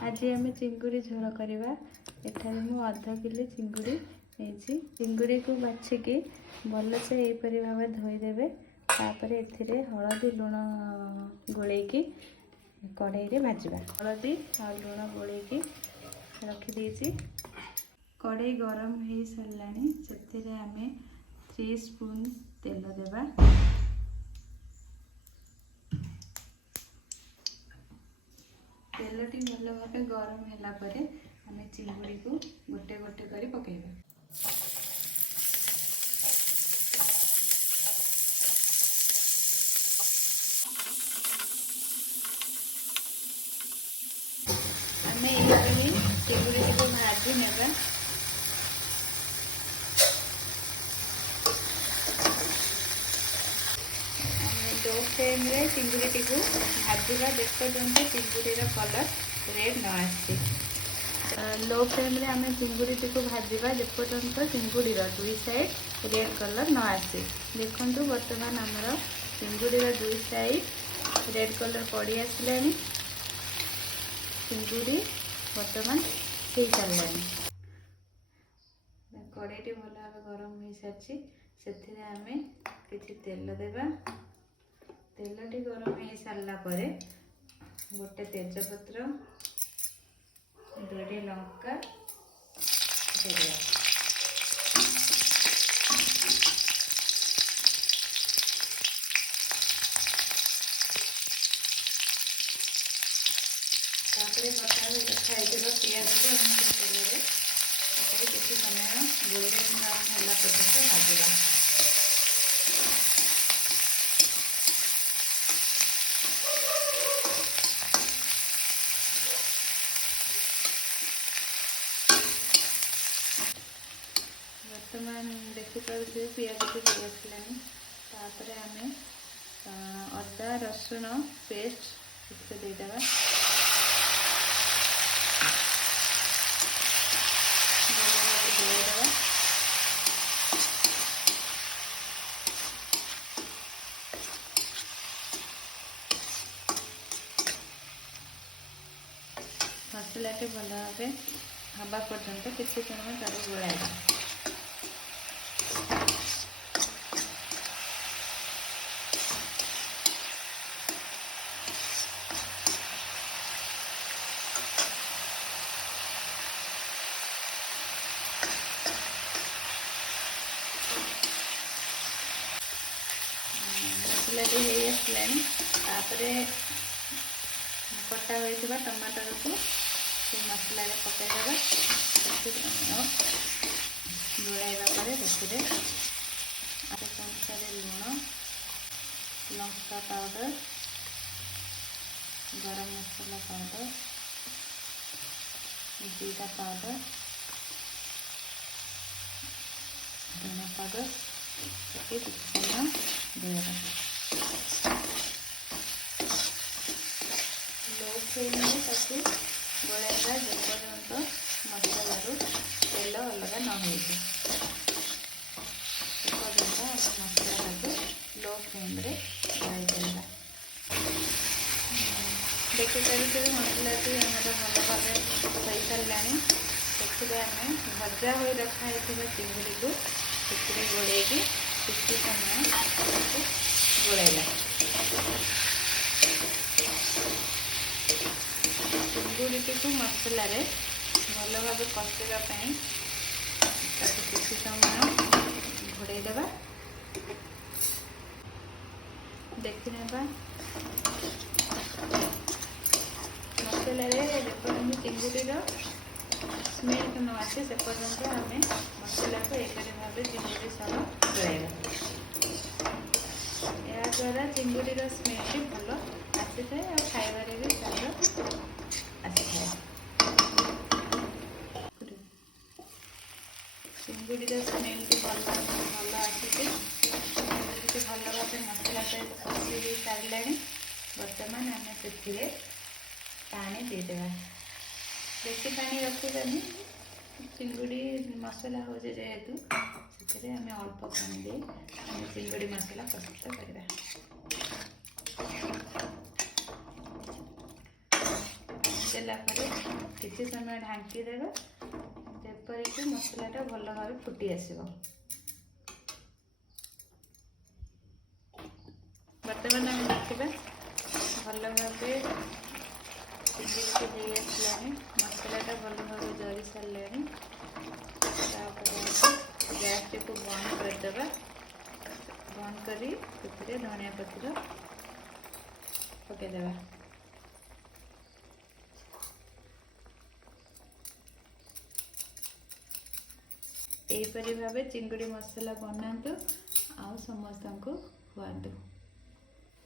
आज आम चिंगुड़ी झोल करवा। एठारे मु आधा किलो चिंगुड़ी नहीं चिंगुड़ी को बाछिकी भलसे यहीपरि भाव धोईदेवे। तापर एथिरे हलदी लुण गोलेकी कढ़ाई रे भाजवा। हलदी और लुण गोलेकी रखी कढ़ाई गरम हो सारानी से आम 3 स्पून तेल देवा। तेलटी भल भाव गरम होला परे आम चिंगुड़ी को गोटे गोटे करी पकेइबा। आम ये चिंगुड़ी को भाजी नेबा। लो फ्लेम रे चिंगुड़ी को भाजवा देखते चिंगुड़ी कलर रेड न आसी। लो फ्लेम रे आम चिंगुड़ी को भाजवा जेपर्यंत चिंगुड़ी दुई साइड रेड कलर न आसी। देखु बर्तमान आमर चिंगुड़ी दुई साइड रेड कलर पड़ी आसला। चिंगुड़ी बर्तमान हो सारा कड़ाईटी भल भाव गरम हो सारी से आम किसी तेल देवा। तेलटी गरम हो सारा पर गोटे तेजपत्र 2 लंका देवा। कटा रखाई पियाज को तेल में किसी समय गोल्डन ब्राउन होला पर्यंत भाजवा। वर्तमान देखिपे पियाज को आसलानी। तापर आम अदा रसुण पेस्ट देदेवा। मसला टे भल भाव हवा पर्यंत किसी समय तार गोलाइबा। मसलाटी हो आसलानी। कटा होता टमाटर को मसला पकईदेवा। गोलाइबा अनुसार लुण लंका पाउडर गरम मसला पाउडर जीरा पाउडर धनिया पाउडर देवा। लो फ्लेम में गोलाइबा जेपर्यंत मसला तेल अलग न हो मसला को लो फ्लेम रे गोलाई देगा। देखिए मसला भल भाव हो सारा से आम भजा हो रखाई चिंगुड़ी को गोले किसी समय गोलाइला। चिंगुड़ी को मसला भल भाव कषापी किसी समय घोड़े देवा। देखने मसला जेपर्यंत चिंगुड़ी स्मेल न आसे से पर्यंत आम मसला को एपरी भाव चिंगुड़ी सह गोलाइबा। या द्वारा चिंगुड़ी स्मेल भल आसी था और खाइबार भी स्वाद आसी था। चिंगुड़ी स्मेल भल आसी भल भाव मसला कषि सारा। बर्तमान आम से पानी देदेवा। बेसी पानी रखनी चिंगुड़ी मसला हो जेहेतु से आम अल्प पानी दे चिंगुड़ी मसला प्रस्तुत करवा। देला पर किसी समय ढांकी देबे जेपरिक मसलाटा भल भाव फुटी आसो। बर्तमान आम देखा भल भाव चिंगड़ी हो आसलानी मसलाटा भल भाव जरी सारे गैस टी को बंद करदे बंद करी धनिया पत्र पकईदे। यहीपरि भाव चिंगड़ी मसला बनातु आ समस्त को खुआतु।